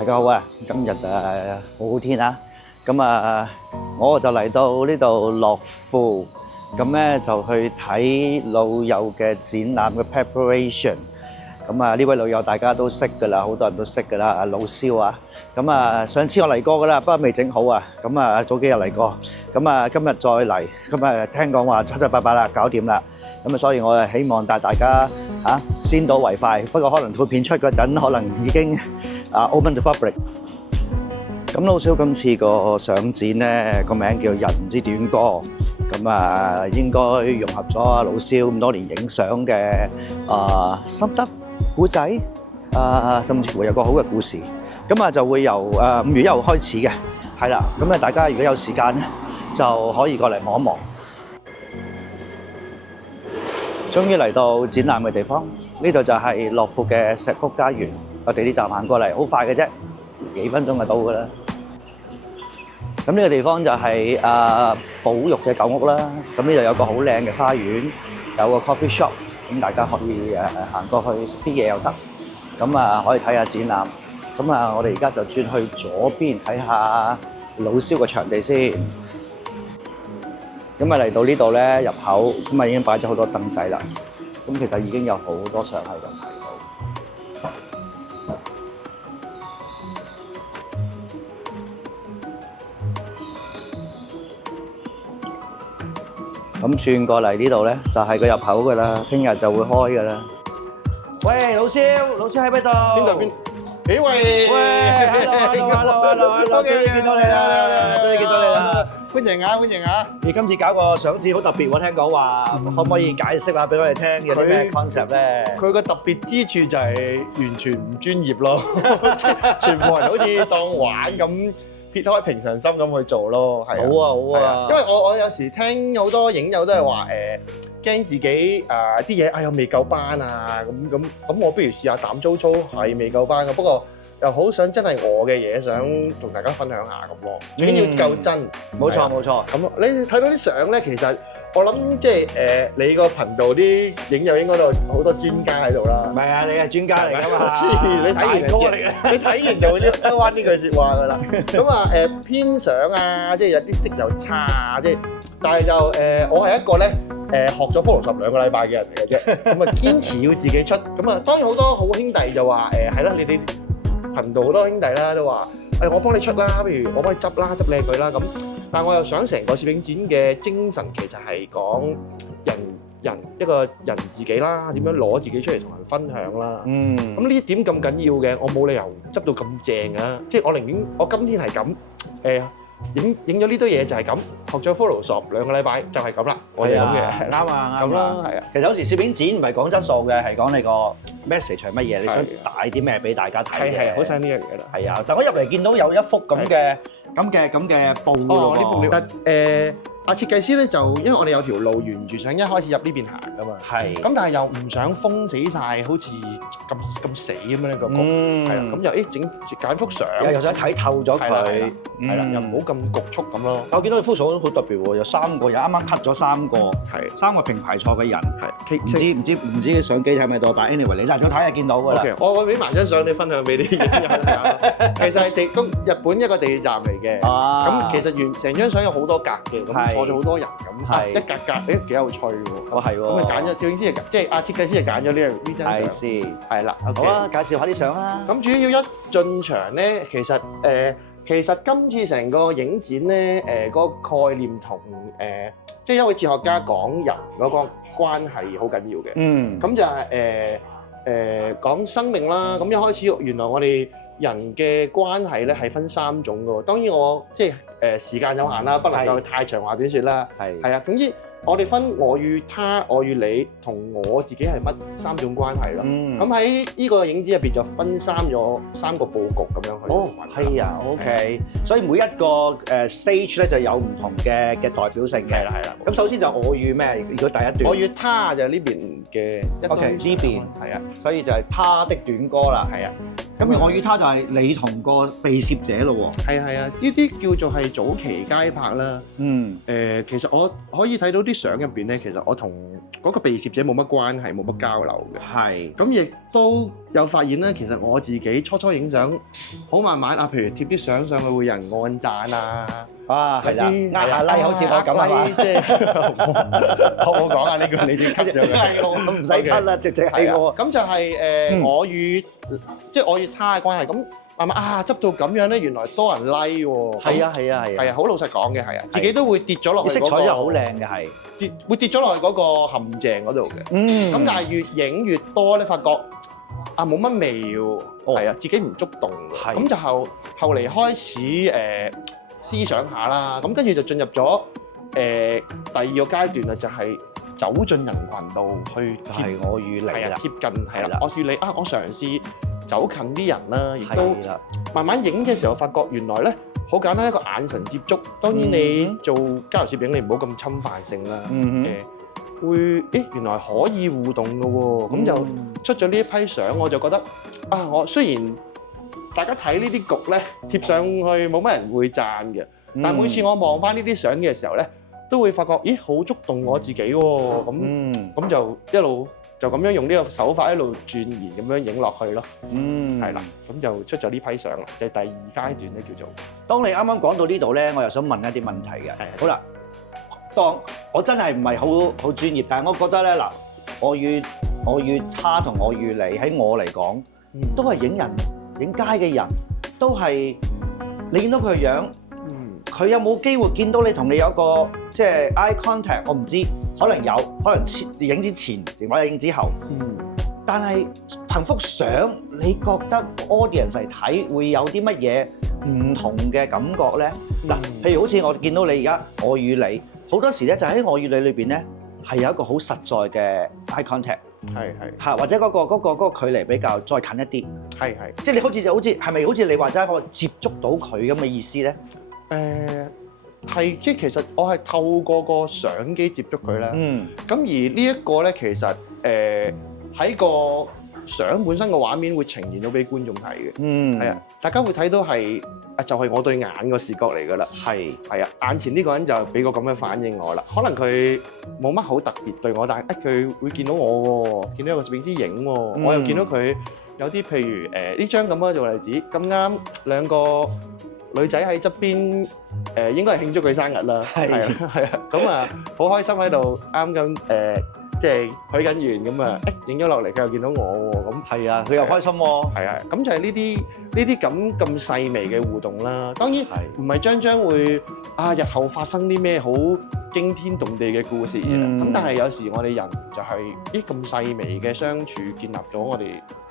大家好啊！今日好好天啊！咁我就嚟到呢度樂富，咁咧就去睇老友嘅展覽嘅 preparation。咁呢位老友大家都識㗎啦，好多人都識㗎啦，阿老蕭啊。咁上次我嚟過㗎啦，不過未整好啊。咁早幾日嚟過，咁今日再嚟，咁聽講話七七八八啦，搞掂啦。咁所以我希望帶大家先睹為快。不過可能套片出嗰陣，可能已經open to public。咁老蕭今次個相展咧，個名叫人之短歌。咁應該融合咗阿老蕭咁多年影相嘅心得故仔，甚至乎有個好嘅故事。咁就會由5月1號開始嘅，係啦。咁大家如果有時間咧，就可以過嚟望一望。終於嚟到展覽嘅地方，呢度就係樂富嘅石谷家園。個地鐵站行過嚟，好快嘅啫，幾分鐘就到㗎啦。咁呢個地方就係保育嘅舊屋啦。咁呢度有個好靚嘅花園，有個 coffee shop，咁大家可以行過去食啲嘢又得。咁可以睇下展覽。咁我哋而家就轉去左邊睇下老蕭嘅場地先。咁嚟到呢度咧入口，咁已經擺咗好多凳仔啦。咁其實已經有好多相喺度睇到。咁轉過嚟呢度咧，就係個入口噶啦，聽日就會開噶啦。喂，老蕭喺邊度？邊度？幾位？喂 ，hello， 終於見到你啦！歡迎啊！你今次搞個相展好特別喎，聽講話，可唔可以解釋下俾我哋聽有啲咩 concept 咧？佢個特別之處就係完全唔專業咯，全部人好似當玩咁。撇開平常心咁去做咯，係好啊！因為我有時聽好多影友都係話驚自己啲嘢又未夠班啊咁，我不如試下膽粗粗係未夠班嘅，不過又好想真係我嘅嘢想同大家分享下咁咯，最緊要夠真。冇錯。咁你睇到啲相咧，其實我諗即係你個頻道啲影友應該都有好多專家喺度啦。唔係啊，你係專家嚟㗎嘛？你睇完你睇完就會收翻呢句説話㗎啦。咁編相啊，即係有啲色又差啊，即係，但係就我係一個咧學咗 Photoshop 2個禮拜嘅人嚟嘅啫。咁堅持要自己出。咁當然好多好兄弟就話係啦，你哋頻道好多兄弟啦都話我幫你出啦，不如我幫你執啦，執靚佢啦咁。但係我又想成個攝影展嘅精神其實係講一個人自己啦，點樣攞自己出嚟同人分享啦。咁呢一點咁緊要嘅，我冇理由執到咁正啊！即係我寧願我今天係咁影咗呢堆嘢就係咁，學咗 Photoshop 2個禮拜就係咁啦。我哋咁嘅啱啊，咁啦，係啊。其實有時攝影展唔係講質素嘅，係講你個 message 係乜嘢，你想帶啲咩俾大家睇嘅。係好想呢樣嘢啦。係啊，但我入嚟見到有一幅咁嘅布咯喎。呢幅料設計師咧就因為我哋有條路沿住想一開始入呢邊行噶嘛。係。咁但係又唔想封死晒，好似咁死咁樣呢個局。係啦，咁就揀幅相。又想睇透咗佢。係啦，又唔好咁局促咁咯。我見到佢幅相都好特別喎，有3個，又啱啱 cut 咗3個，3個評牌賽嘅人。係。唔知相機睇咪到，但係 anyway 你嚟咗睇就見到㗎啦。我俾埋張相你分享俾啲影友睇。其實係日本一個地鐵站嚟嘅。咁其實成張相有好多格嘅。坐咗好多人咁，一格格幾有趣喎。係喎。咁揀咗攝影師即係設計師係揀咗呢張相。係先。係啦。好啊，介紹下啲相啦。咁主要一進場咧，其實今次成個影展咧，嗰個概念同即係一位哲學家講人嗰個關係好緊要嘅。咁就係講生命啦。咁一開始原來我哋人嘅關係咧係分3種㗎喎。當然我即係時間有限啦，不能夠太長話短説啦。係啊，總之我哋分我與他、我與你同我自己係乜3種關係咯。咁喺呢個影展入邊就分3個佈局咁樣去。哦，係啊 ，OK。所以每一個stage 咧就有唔同嘅代表性嘅。係啦。咁首先就我與咩？如果第一段。我與他就係呢邊嘅一段。OK，呢邊係啊。所以就係他的短歌啦。係啊。咁我與他就係你同個被攝者咯喎。係啊，呢啲叫做係早期街拍啦。其實我可以睇到啲相入邊咧，其實我同嗰個被攝者冇乜關係，冇乜交流嘅。係。咁亦都有發現咧，其實我自己初影相好慢慢啊，譬如貼啲相上去會有人按讚啊。係啦，壓下 like 好似我咁啊嘛，即係好講啊呢個你先 cut 咗佢。係我唔使 cut 啦，直係我。咁就係我與即係我與他嘅關係。咁慢慢執到咁樣咧，原來多人 like 喎。係啊，好老實講嘅係啊，自己都會跌咗落去。色彩真係好靚嘅係，會跌咗落去嗰個陷阱嗰度嘅。咁但係越影越多咧，發覺冇乜味喎。係啊，自己唔觸動。咁就後嚟開始思想下啦，咁跟住就進入咗第二個階段啦，就係走進人群度去貼我與你啦，貼近係啦，我與你我嘗試走近啲人啦，亦都慢慢影嘅時候，發覺原來咧好簡單一個眼神接觸。當然你做交流攝影，你唔好咁侵犯性啦。原來可以互動嘅喎，咁就出咗呢一批相，我就覺得我雖然大家睇呢啲局咧貼上去冇乜人會讚嘅，但每次我望翻呢啲相嘅時候咧，都會發覺好觸動我自己喎。咁就一路就咁樣用呢個手法一路鑽研咁樣影落去咯。係啦，咁就出咗呢批相啦，就係第二階段咧叫做。當你啱啱講到呢度咧，我又想問一啲問題嘅。好啦，當我真係唔係好專業，但係我覺得咧嗱，我與他同我與你喺我嚟講，都係影人。影街嘅人都係你見到佢嘅樣，佢有冇機會見到你同你有一個即係 eye contact？我唔知，可能有，可能影之前或者影之後。但係憑幅相，你覺得 audience 嚟睇會有啲乜嘢唔同嘅感覺咧？嗱，譬如好似我見到你而家我與你，好多時咧就喺我與你裏邊咧係有一個好實在嘅 eye contact。係或者嗰個距離比較再近一啲，即係你好似係咪好似你話齋我接觸到佢咁嘅意思咧？即係其實我係透過個相機接觸佢啦。咁而呢一個咧，其實喺個相本身個畫面會呈現到俾觀眾睇嘅。係啊，大家會睇到係就係我對眼個視覺嚟㗎啦。係啊，眼前呢個人就俾個咁嘅反應我啦。可能佢冇乜好特別對我，但係佢會見到我喎，見到有個攝影師影喎，我又見到佢有啲譬如呢張咁樣做例子，咁啱兩個女仔喺側邊應該係慶祝佢生日啦。係啊，咁好開心喺度啱咁即係許緊願咁影咗落嚟，佢又見到我喎，咁係啊，佢又開心喎。係啊，咁就係呢啲咁細微嘅互動啦。當然唔係將會日後發生啲咩好驚天動地嘅故事嘅。咁但係有時我哋人就係咁細微嘅相處，建立咗我哋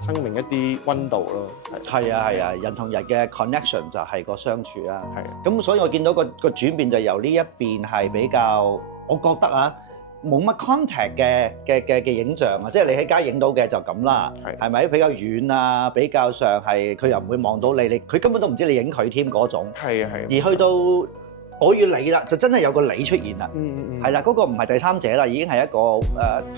生命一啲溫度咯。係啊，人同人嘅 connection 就係個相處啦。咁所以我見到個轉變就由呢一邊係比較，我覺得冇乜 contact 嘅影像啊，即係你喺街影到嘅就咁啦，係咪比較遠啊？比較上係佢又唔會望到你，佢根本都唔知你影佢添嗰種。係。而去到我與你啦，就真係有個你出現啦。係啦，嗰個唔係第三者啦，已經係一個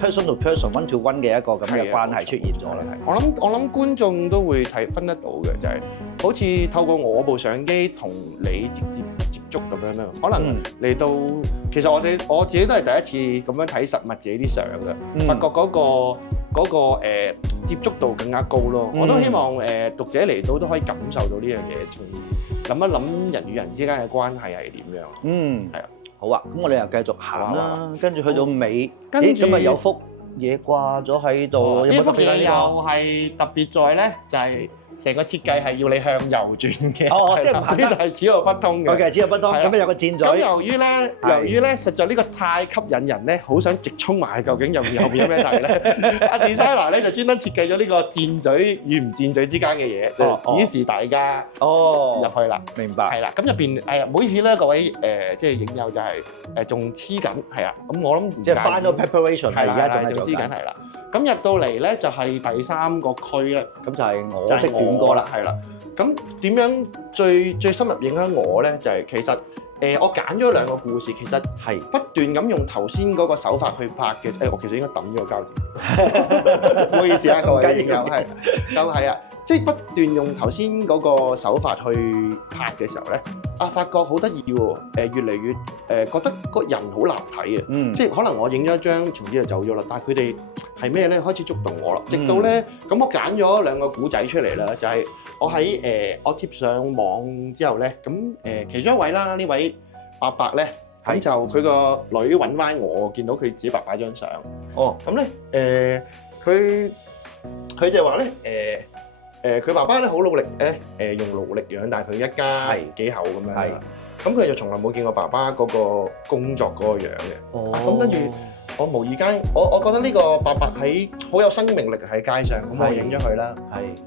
person to person one to one 嘅一個咁嘅關係出現咗啦。我諗觀眾都會分得到嘅，就係好似透過我部相機同你直接接觸咁樣啦。可能嚟到其實我自己都係第一次咁樣睇實物自己啲相嘅，發覺嗰個接觸度更加高咯。我都希望讀者嚟到都可以感受到呢樣嘢，從諗一諗人與人之間嘅關係係點樣。係啊，好啊，咁我哋又繼續行啦，跟住去到尾，咁咪有幅嘢掛咗喺度。呢幅嘢又係特別在咧，就係成個設計係要你向右轉嘅。即係呢度係此路不通嘅。此路不通。咁有個箭嘴。咁由於咧，實在呢個太吸引人咧，好想直衝埋去，究竟右邊有咩睇咧？阿 designer 咧就專登設計咗呢個箭嘴與唔箭嘴之間嘅嘢，就指示大家入去啦。明白。係啦，咁入邊唔好意思啦，各位即係影友就係仲黐緊，係啊。咁我諗即係 final preparation 係而家仲黐緊係啦。咁入到嚟咧就係第三個區啦，咁就係我的短歌啦，係啦。咁點樣最深入影響我咧？就係其實我揀咗兩個故事，其實係不斷咁用頭先嗰個手法去拍嘅。我其實應該抌咗個膠紙，唔好意思啊，各位朋友，係啊，即係不斷用頭先嗰個手法去拍嘅時候咧，發覺好得意喎，越嚟越覺得個人好立體啊，即係可能我影咗一張，從此就走咗啦，但係佢哋係咩咧？開始觸動我啦，直到咧咁我揀咗兩個古仔出嚟啦，就係我喺我貼上網之後咧，咁其中一位啦，呢位伯伯咧，咁就佢個女揾翻我，見到佢自己爸爸張相。哦，咁咧佢就話咧佢爸爸咧好努力咧用勞力養大佢一家幾口咁樣。咁佢就從來冇見過爸爸嗰個工作嗰個樣嘅。咁跟住我無意間，我覺得呢個伯伯喺好有生命力喺街上，咁我影咗佢啦。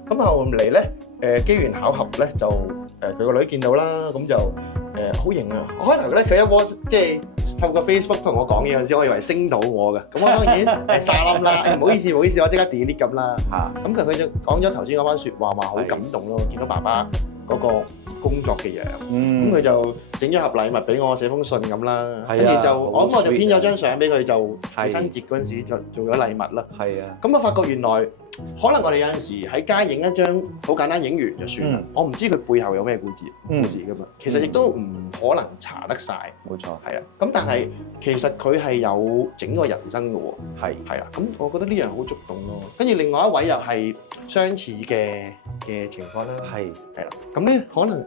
咁後嚟咧機緣巧合咧就佢個女見到啦，咁就好型啊！我開頭咧佢一窩即係透過 Facebook 同我講嘢嗰陣時，我以為升到我嘅，咁我當然沙冧啦，唔好意思，我即刻 delete 咁啦。咁佢就講咗頭先嗰番説話，話好感動咯，見到爸爸嗰個工作嘅樣，咁佢就整咗盒禮物俾我，寫封信咁啦，跟住就我就編咗張相俾佢，就父親節嗰陣時就做咗禮物啦。咁我發覺原來可能我哋有陣時喺街影一張好簡單，影完就算啦。我唔知佢背後有咩故事㗎嘛，其實亦都唔可能查得晒。冇錯，係啊。咁但係其實佢係有整個人生㗎喎。係啦。咁我覺得呢樣好觸動咯。跟住另外一位又係相似嘅情況啦。係啦。咁咧可能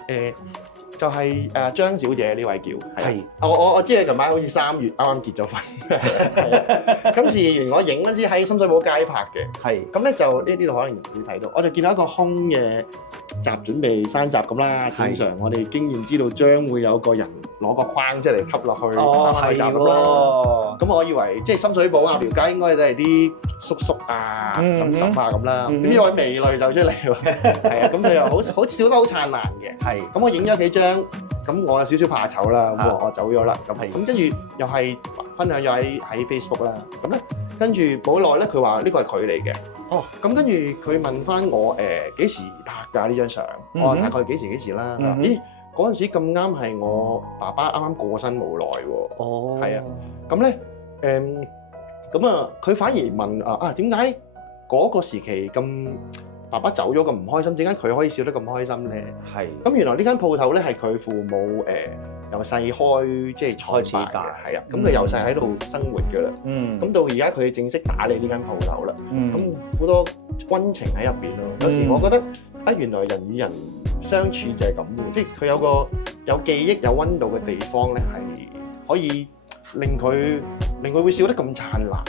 就係張小姐呢位叫係。我知你近排好似3月啱啱結咗婚。咁事完我影嗰陣時喺深水埗街拍嘅。咁咧就呢度可能會睇到，我就見到一個空嘅閘準備山閘咁啦。正常我哋經驗知道將會有個人攞個框出嚟吸落去山開閘咁咯。咁我以為即係深水埗鴨寮街應該都係啲叔叔啊、嬸嬸啊咁啦。點知位美女走出嚟喎。係啊，咁佢又好笑得好燦爛嘅。咁我影咗幾張。咁我有少少怕醜啦，咁我走咗啦。咁跟住又係分享咗喺 Facebook 啦。咁咧跟住冇耐咧，佢話呢個係佢嚟嘅。咁跟住佢問翻我幾時拍㗎呢張相？我話大概幾時啦。咦，嗰陣時咁啱係我爸爸啱啱過身冇耐喎。係啊。咁咧佢反而問點解嗰個時期咁？爸爸走咗咁唔開心，點解佢可以笑得咁開心咧？咁原來呢間鋪頭咧係佢父母由細開即係開始嘅，係啊。咁佢由細喺度生活㗎啦。咁到而家佢正式打理呢間鋪頭啦。咁好多溫情喺入邊咯。有時我覺得原來人與人相處就係咁嘅，即係佢有記憶有溫度嘅地方咧，係可以令佢會笑得咁燦爛，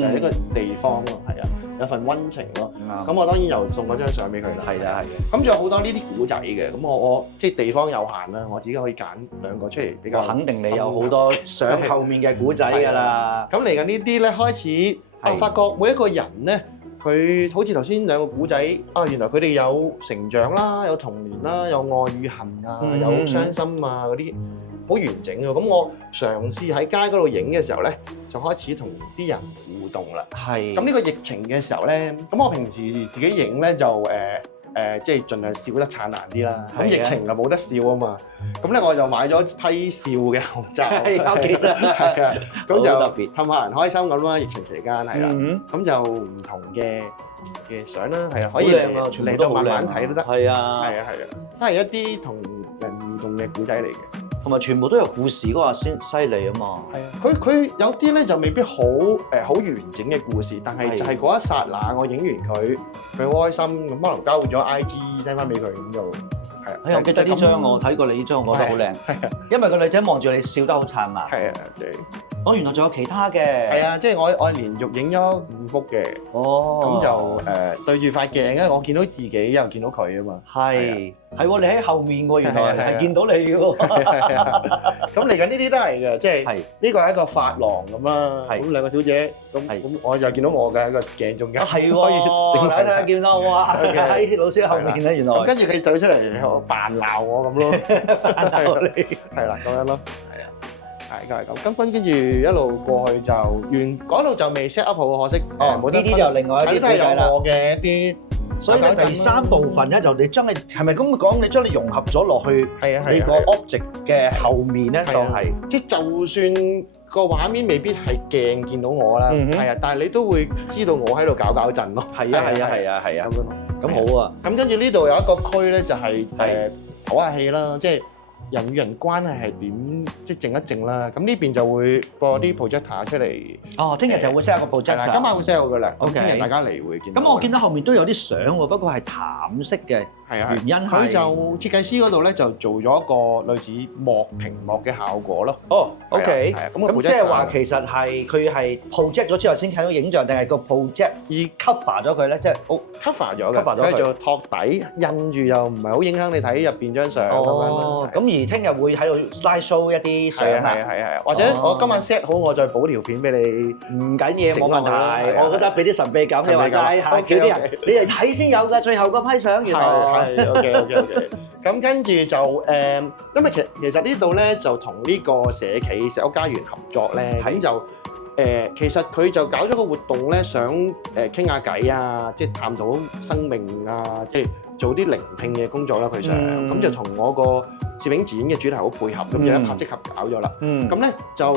就係呢個地方咯，係啊。有份溫情咯，咁我當然又送咗張相俾佢啦。係啊。咁仲有好多呢啲古仔嘅，咁我即係地方有限啦，我自己可以揀2個出嚟比較。我肯定你有好多相後面嘅古仔㗎啦。咁嚟緊呢啲咧，開始我發覺每一個人咧，佢好似頭先2個古仔原來佢哋有成長啦，有童年啦，有愛與恨啊，有傷心啊嗰啲。好完整嘅，咁我嘗試喺街嗰度影嘅時候咧，就開始同啲人互動啦。咁呢個疫情嘅時候咧，咁我平時自己影咧就即係盡量笑得燦爛啲啦。咁疫情就冇得笑啊嘛，咁咧我就買咗批笑嘅口罩。我記得。係啊，咁就特別氹下人開心咁啦。疫情期間係啦，咁就唔同嘅相啦，係啊，可以嚟到慢慢睇都得。係啊，都係一啲同人互動嘅古仔嚟嘅。同埋全部都有故事嗰個先犀利啊嘛！係啊，佢有啲咧就未必好完整嘅故事，但係就係嗰一剎那，我影完佢好開心，咁可能交換咗 IG send 翻俾佢，咁就係啊。我記得呢張我睇過你呢張，我覺得好靚，因為個女仔望住你笑得好燦爛。係啊，原來仲有其他嘅。係啊，即係我連續影咗5幅嘅。咁就對住塊鏡咧，我見到自己又見到佢啊嘛。係喎，你喺後面喎，原來係見到你嘅喎。咁嚟緊呢啲都係嘅，即係呢個係一個髮廊咁啦。咁2個小姐，咁我就見到我嘅喺個鏡中間。係喎，大家睇下見到我啊！喺老師後面咧，原來。跟住佢走出嚟扮鬧我咁咯，扮鬧你。係啦，咁樣咯。係咁，跟住一路過去就完，嗰度就未 set up 好，可惜。呢啲就另外一啲都係有我嘅一啲所以咧第三部分咧就你將你係咪咁講？你將你融合咗落去你個 object 嘅後面咧，當係即係就算個畫面未必係鏡見到我啦，係啊，但係你都會知道我喺度搞震咯。係啊，咁樣咯。咁好啊。咁跟住呢度有一個區咧，就係唞下氣啦，即係人與人關係係點，即係靜一靜啦。咁呢邊就會播啲 projector 出嚟。哦，聽日就會 set 個 projector。今晚會 set 好㗎啦。聽日大家嚟會見到。咁我見到後面都有啲相喎，不過係淡色嘅。原因係佢就設計師嗰度咧就做咗一個類似幕屏幕嘅效果咯。哦，OK。咁即係話其實係佢係 project 咗之後先睇到影像，定係個 project 已 cover 咗佢咧？即係 cover 咗嘅，佢做托底印住又唔係好影響你睇入邊張相咁樣。咁而聽日會喺度 slide show 一啲相係，或者我今晚 set 好，我再補條片俾你。唔緊要，冇問題。我覺得俾啲神秘感，你話齋嚇，叫啲人你嚟睇先有㗎。最後嗰批相原來。係 OK。咁跟住就因為其實呢度咧就同呢個社企石屋家園合作咧，咁就其實佢就搞咗個活動咧，想傾下偈啊，即係探討生命啊，即係做啲聆聽嘅工作啦。佢想咁就同我個攝影展嘅主題好配合，咁就一拍即合搞咗啦。咁咧就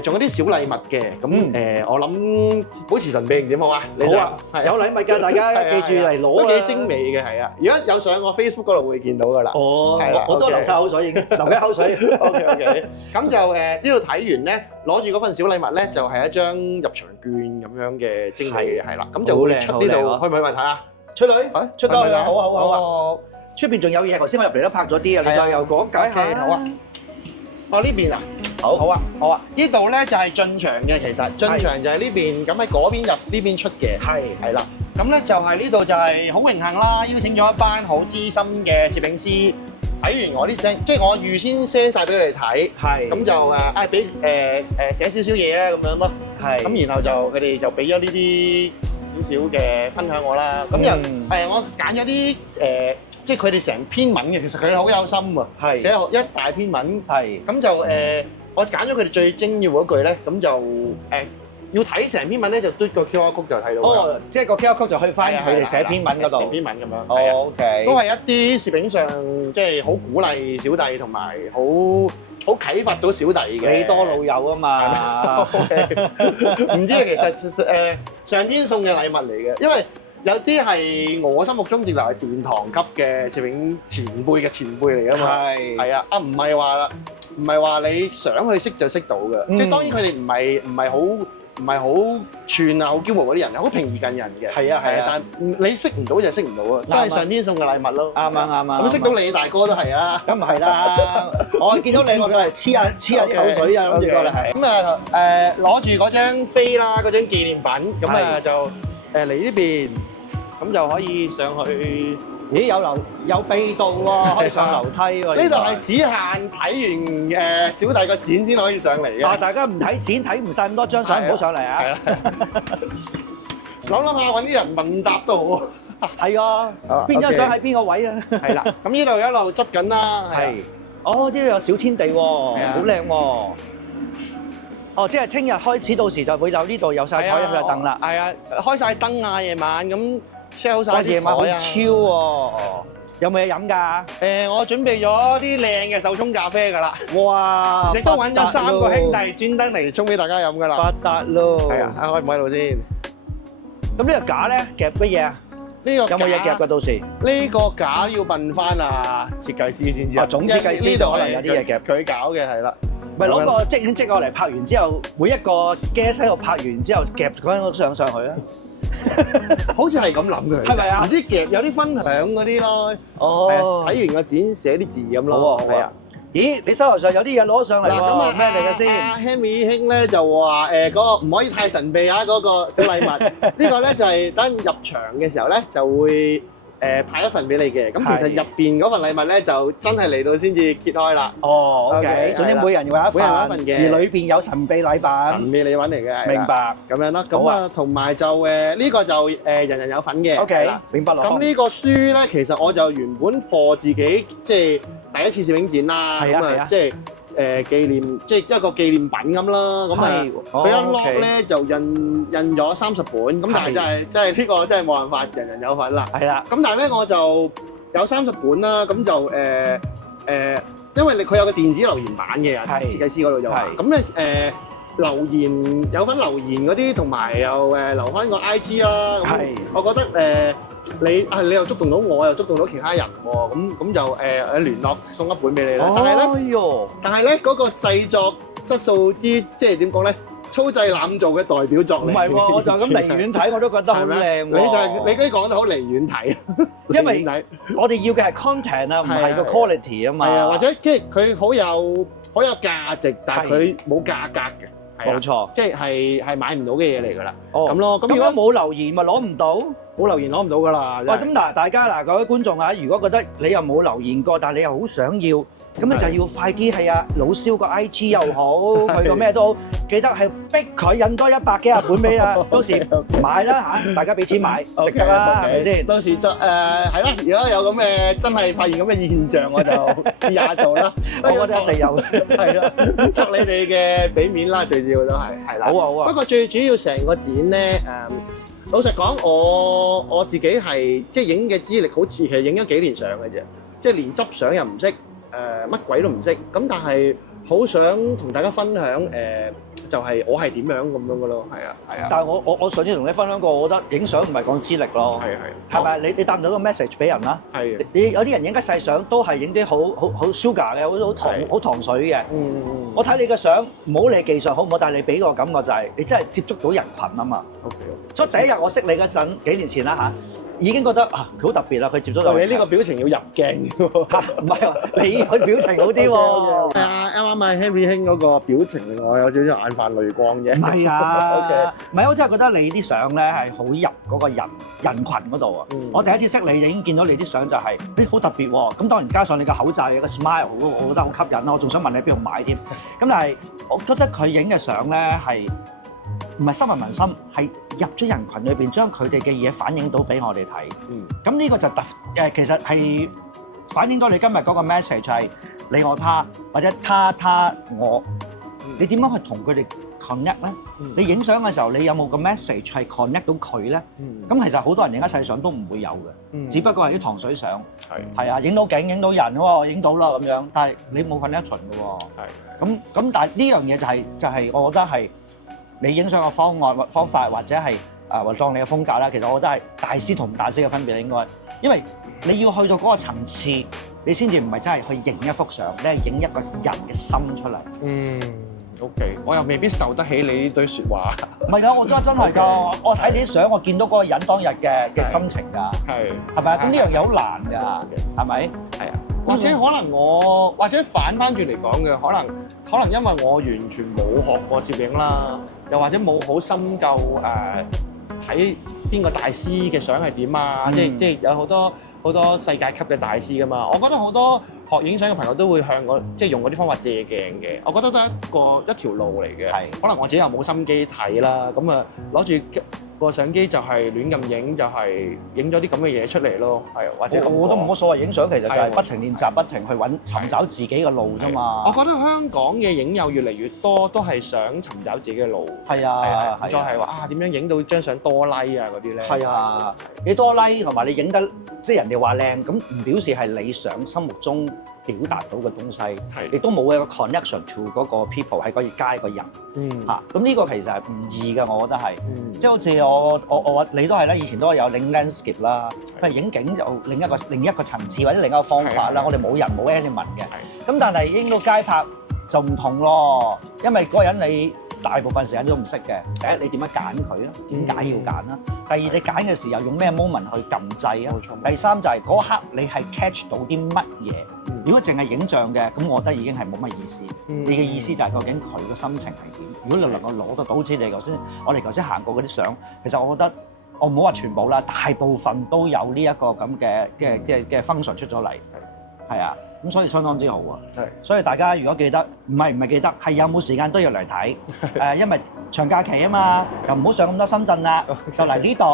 仲有啲小禮物嘅，咁我諗保持神秘點好啊？好啊，有禮物㗎，大家記住嚟攞啊！都幾精美嘅，係啊！如果有上我 Facebook 嗰度會見到㗎啦。哦，我都流晒口水已經，流緊口水。OK。咁就呢度睇完咧，攞住嗰份小禮物咧，就係一張入場券咁樣嘅精美嘅，係啦。咁就會出呢度，開唔開埋睇啊？出嚟，出得去啊！好啊！出邊仲有嘢，頭先我入嚟都拍咗啲啊！你再又講解下。好啊！呢邊啊？好啊！呢度咧就係進場嘅，其實進場就係呢邊，咁喺嗰邊入，呢邊出嘅。係啦。咁咧就係呢度就係好榮幸啦，邀請咗一班好資深嘅攝影師睇完我啲相，即係我預先 send 曬俾佢哋睇。咁就俾寫少少嘢啊咁樣咯。咁然後就佢哋就俾咗呢啲少少嘅分享我啦。咁又我揀咗啲即係佢哋成篇文嘅，其實佢哋好有心喎，寫一大篇文。咁就我揀咗佢哋最精要嗰句咧，咁就要睇成篇文咧，就嘟個 QR code 就睇到。哦，即係個 QR code 就去翻佢哋寫篇文嗰度。成篇文咁樣。OK。都係一啲攝影上即係好鼓勵小弟同埋好啟發到小弟嘅。幾多老友啊嘛？唔知其實上天送嘅禮物嚟嘅，因為有啲係我心目中直頭係殿堂級嘅攝影前輩嘅前輩嚟㗎嘛。係啊，唔係話你想去識就識到嘅，即係當然佢哋唔係好串啊，好驕傲嗰啲人，好平易近人嘅。係啊，但係你識唔到就識唔到啊，都係上天送嘅禮物咯。啱。咁識到你大哥都係啦。咁唔係啦，我見到你我就係黐下啲口水啊，諗住過嚟係。咁攞住嗰張飛啦，嗰張紀念品，咁就嚟呢邊，咁就可以上去。咦，有秘道喎，可以上樓梯喎。呢度係只限睇完小弟個展先可以上嚟嘅。大家唔睇展睇唔晒咁多張相，唔好上嚟啊！諗下揾啲人問答都好。係啊，邊張相喺邊個位啊？係啦，咁呢度一路執緊啦。係。哦，呢度有小天地喎，好靚喎。哦，即係聽日開始，到時就會有呢度有晒台有晒凳啦。係啊，開晒燈啊，夜晚咁。set 好曬夜晚好超喎！有冇嘢飲㗎？我準備咗啲靚嘅手沖咖啡㗎啦。哇！亦都揾咗3個兄弟專登嚟沖俾大家飲㗎啦。發達咯！係啊，開唔開到先？咁呢個架咧夾乜嘢啊？呢個有冇嘢夾㗎？到時呢個架要問翻設計師先知啊。總設計師呢度可能有啲嘢夾，佢搞嘅係啦。咪攞個即影即我嚟拍完之後，每一個 guest 喺度拍完之後夾嗰張相上去啊！好似係咁諗嘅，係咪啊？唔知夾有啲分享嗰啲咯。哦，睇完個展寫啲字咁咯。好啊。咦？你手頭上有啲嘢攞上嚟喎？咁啊咩嚟嘅先？Henry 兄咧就話嗰個唔可以太神秘啊！嗰個小禮物呢個咧就係等入場嘅時候咧就會派一份俾你嘅。咁其實入邊嗰份禮物咧就真係嚟到先至揭開啦。哦 ，OK。總之每人要有一份嘅，而裏邊有神秘禮品。神秘禮品嚟嘅，明白。咁樣啦。咁啊，同埋就呢個就人人有份嘅。OK，明白。咁呢個書咧，其實我就原本課自己即係第一次攝影展啦。係啊，即係紀念，即係一個紀念品咁啦。咁佢一 lock 咧就印咗30本，咁但係就係呢個真係冇辦法，人人有份啦。係啦。咁但係咧我就有30本啦，咁就因為佢有個電子留言版嘅，設計師嗰度就話，咁咧留言有份留言嗰啲，同埋又留翻個 IG 啦。咁我覺得你又觸動到我，又觸動到其他人喎。咁就聯絡送一本俾你啦。但係咧嗰個製作質素即係點講咧？粗製濫造嘅代表作嚟。唔係喎，我就咁離遠睇我都覺得好靚喎。你嗰啲講得好離遠睇，因為我哋要嘅係 content 啊，唔係個 quality 啊嘛。係啊，或者即係佢好有價值，但係佢冇價格嘅。冇錯，即係買唔到嘅嘢嚟㗎啦。咁咯，咁如果冇留言咪攞唔到，冇留言攞唔到㗎啦。喂，咁嗱，大家各位觀眾啊，如果覺得你又冇留言過，但係你又好想要，咁你就要快啲係啊老蕭個 IG 又好，佢個咩都好，記得係逼佢印多100幾廿本俾啊，到時買啦嚇，大家俾錢買，值得啦，係咪先？到時係啦，如果有咁嘅真係發現咁嘅現象，我就試下做啦。我覺得一定有，係啦，託你哋嘅俾面啦，最主要都係啦。好啊好啊。不過最主要成個展咧，老實講，我自己係即係影嘅資歷好似係影咗幾年相嘅啫，即係連執相又唔識，乜鬼都唔識。咁但係好想同大家分享，就係我係點樣咁樣嘅咯。係啊係啊。但係我上次同你分享過，我覺得影相唔係講資歷咯。係咪？你答唔到個 message 俾人啦。係。你有啲人影得細相都係影啲好 sugar 嘅，好糖水嘅。我睇你嘅相，唔好理技術好唔好，但係你俾個感覺就係你真係接觸到人群啊嘛。OK。所以第一日我識你嗰陣，幾年前啦嚇。已經覺得佢好特別啦，佢接觸到你呢個表情要入鏡喎，唔係喎，你佢表情好啲喎。係啊，啱啱 Henry 兄嗰個表情令我有少少眼泛淚光啫。唔係啊，OK，唔係我真係覺得你啲相咧係好入嗰個人群嗰度啊。我第一次識你已經見到你啲相就係好特別喎。咁當然加上你個口罩有個 smile，我覺得好吸引啦。我仲想問你喺邊度買添。咁但係我覺得佢影嘅相咧係。唔係深入民心，係入咗人群裏邊，將佢哋嘅嘢反映到俾我哋睇。咁呢個就其實係反映到你今日嗰個 message 係你我他，或者他我。你點樣去同佢哋 connect 咧？你影相嘅時候，你有冇個 message 係 connect 到佢咧？咁其實好多人影得細相都唔會有嘅，只不過係啲糖水相。係啊，影到景、影到人喎，影到啦咁樣，但係你冇 connection 嘅喎。咁，但係呢樣嘢就係我覺得係。你影相嘅方法或者係或當你嘅風格啦，其實我覺得係大師同唔大師嘅分別應該，因為你要去到嗰個層次，你先至唔係真係去影一幅相，你係影一個人嘅心出嚟。OK， 我又未必受得起你呢堆説話。唔係啊，我真係㗎，我睇你啲相，我見到嗰個人當日嘅心情㗎。係咪啊？咁呢樣嘢好難㗎，係咪？係啊。或者可能或者反翻轉嚟講嘅，可能因為我完全冇學過攝影啦，又或者冇好深究睇邊個大師嘅相係點啊，即係有好多世界級嘅大師噶嘛。我覺得好多學影相嘅朋友都會向即係用嗰啲方法借鏡嘅。我覺得都係一條路嚟嘅。可能我自己又冇心機睇啦，咁啊攞住個相機就係亂咁影，就係影咗啲咁嘅嘢出嚟咯。係啊，或者我都冇乜所謂。影相其實就係不停練習，不停去尋找自己嘅路啫嘛。我覺得香港嘅影友越嚟越多，都係想尋找自己嘅路。係啊，再係話點樣影到張相多 like 啊嗰啲咧。係啊，你多 like 同埋你影得即係人哋話靚，咁唔表示係你想心目中表達到嘅東西，亦都冇一個 connection to 嗰個 people 喺嗰條街個人。咁呢個其實係唔易嘅，我覺得係。即係好似我你都係啦，以前都有影 landscape 啦，譬如影景就另一個層次或者另一個方法啦。我哋冇人冇 element 嘅，咁但係影到街拍就唔同咯，因為嗰個人你大部分時間都唔識嘅。第一，你點樣揀佢啊？點解要揀啦？第二，你揀嘅時候用咩 moment 去撳掣啊？第三就係嗰刻你係 catch 到啲乜嘢？如果淨係影像嘅，咁我覺得已經係冇乜意思。你嘅意思就係究竟佢嘅心情係點？如果你能夠攞得到，好似我哋頭先行過嗰啲相，其實我覺得我唔好話全部啦，大部分都有呢一個咁嘅function 出咗嚟。係啊，咁所以相當之好啊。係所以大家如果記得，唔係記得，係有冇時間都要嚟睇。因為長假期啊嘛，就唔好上咁多深圳啦，就嚟呢度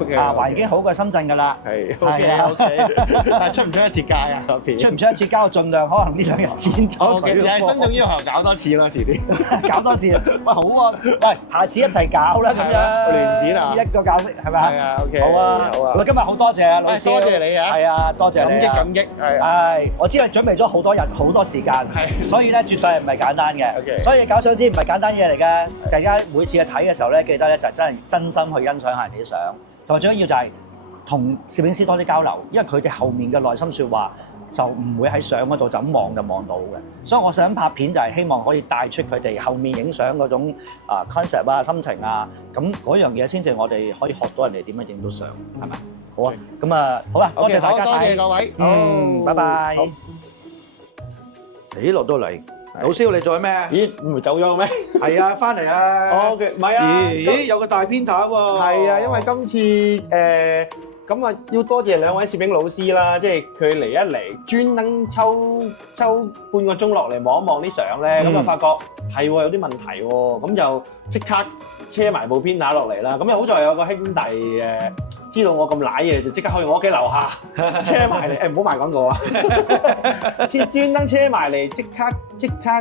OK，啊， OK 環境好過深圳㗎啦。係係啊 OK，但係出唔出一節街啊？片出唔出一次交，盡量可能呢2日剪走？OK，又係新總要求搞多次啦，遲啲。搞多次。喂，好喎，喂，下次一齊搞啦咁樣。聯展啊一個教識係咪？係啊，OK，好啊，好啊喂，今日好多謝啊，老師。多謝你啊係啊，多謝你啊。感激，係。係，我知你準備咗好多日、好多時間，係所以咧絕對係唔係簡單嘅。 OK 所以搞相知唔係簡單嘢嚟嘅。大家每次去睇嘅時候咧，記得咧就真心去欣賞下人哋啲相，同埋最緊要就係同攝影師多啲交流，因為佢哋後面嘅內心説話就唔會喺相嗰度就咁望就望到嘅。所以我想拍片就係希望可以帶出佢哋後面影相嗰種concept 啊、心情啊，咁嗰樣嘢先至我哋可以學到人哋點樣影到相，係咪？好啊，咁啊，好啦，多謝大家睇，多謝各位，拜拜。咦，落到嚟，老蕭你做緊咩啊？咦，唔係走咗咩？係啊，翻嚟啊。OK，唔係啊。咦，有個大編塔喎。係啊，因為今次咁啊，要多謝兩位攝影老師啦，即係佢嚟一嚟，專登抽半個鐘落嚟望一望啲相咧，咁啊發覺係喎有啲問題喎，咁就即刻車埋部編打落嚟啦。咁又好在有個兄弟知道我咁賴嘢，就即刻去我屋企樓下車埋嚟，唔好賣廣告啊！專登車埋嚟，即刻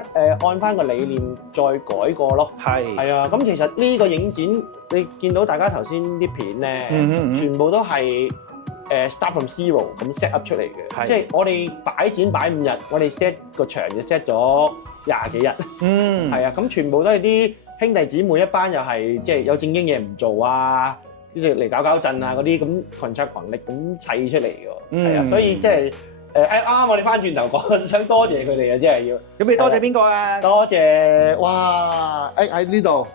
按翻個理念再改過咯。係啊，咁其實呢個影展你見到大家頭先啲片咧，全部都係start from zero 咁 set up 出嚟嘅，即係我哋擺展擺5日，我哋 set 個場就 set 咗20幾日。係啊，咁全部都係啲兄弟姊妹一班，又係即係有正經嘢唔做啊，跟住嚟搞震啊嗰啲，咁群策群力咁砌出嚟嘅。係啊，所以即係啱我哋翻轉頭講，想多謝佢哋啊，真係要。咁你多謝邊個啊？多謝，哇！喺呢度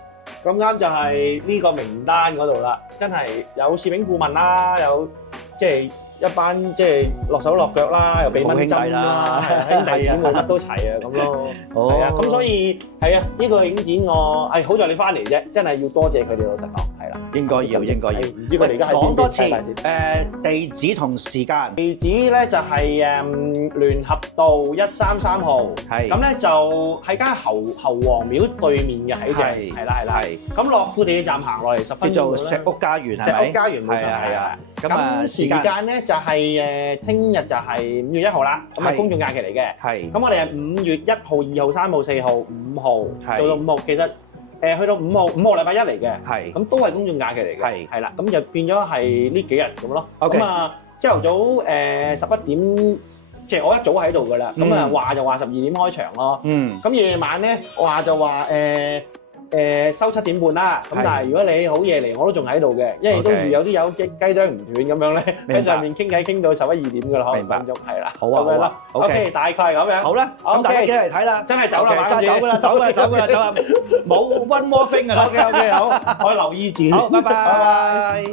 咁啱就係呢個名單嗰度啦，真係有攝影顧問啦，有即係一班即係落手落腳啦，又俾蚊針啦，兄弟姊妹乜都齊啊咁咯。係啊，咁所以係啊，呢個影展我好在你翻嚟啫，真係要多謝佢哋，老實講係啦。應該要。唔知佢哋而家喺邊？講多次地址同時間。地址咧就係聯合道133號，咁咧就喺間侯王廟對面嘅喺正，係啦。咁樂富地鐵站行落嚟10分鐘，叫做石屋家園係咪？石屋家園冇錯，係啊。咁時間咧就係聽日就係5月1號啦，咁係公眾假期嚟嘅。係。咁我哋係5月1號、2號、3號、4號、5號，做到5號，其實去到5號禮拜1嚟嘅。係。咁都係公眾假期嚟嘅。係啦，咁就變咗係呢幾日咁咯。咁啊，朝頭早11點，即係我一早喺度㗎啦。咁啊話就話12點開場咯。咁夜晚咧話就話收7點半啦，咁但係如果你好夜嚟，我都仲喺度嘅，因為都有啲有雞啄唔斷咁樣咧，喺上面傾偈傾到11、2點㗎啦，可能分鐘係啦。好啊，OK，大概係咁樣。好啦，咁大家記得嚟睇啦，真係走啦，真係走㗎啦，冇 one more thing 㗎啦。OK，好，我留意住。好，拜拜。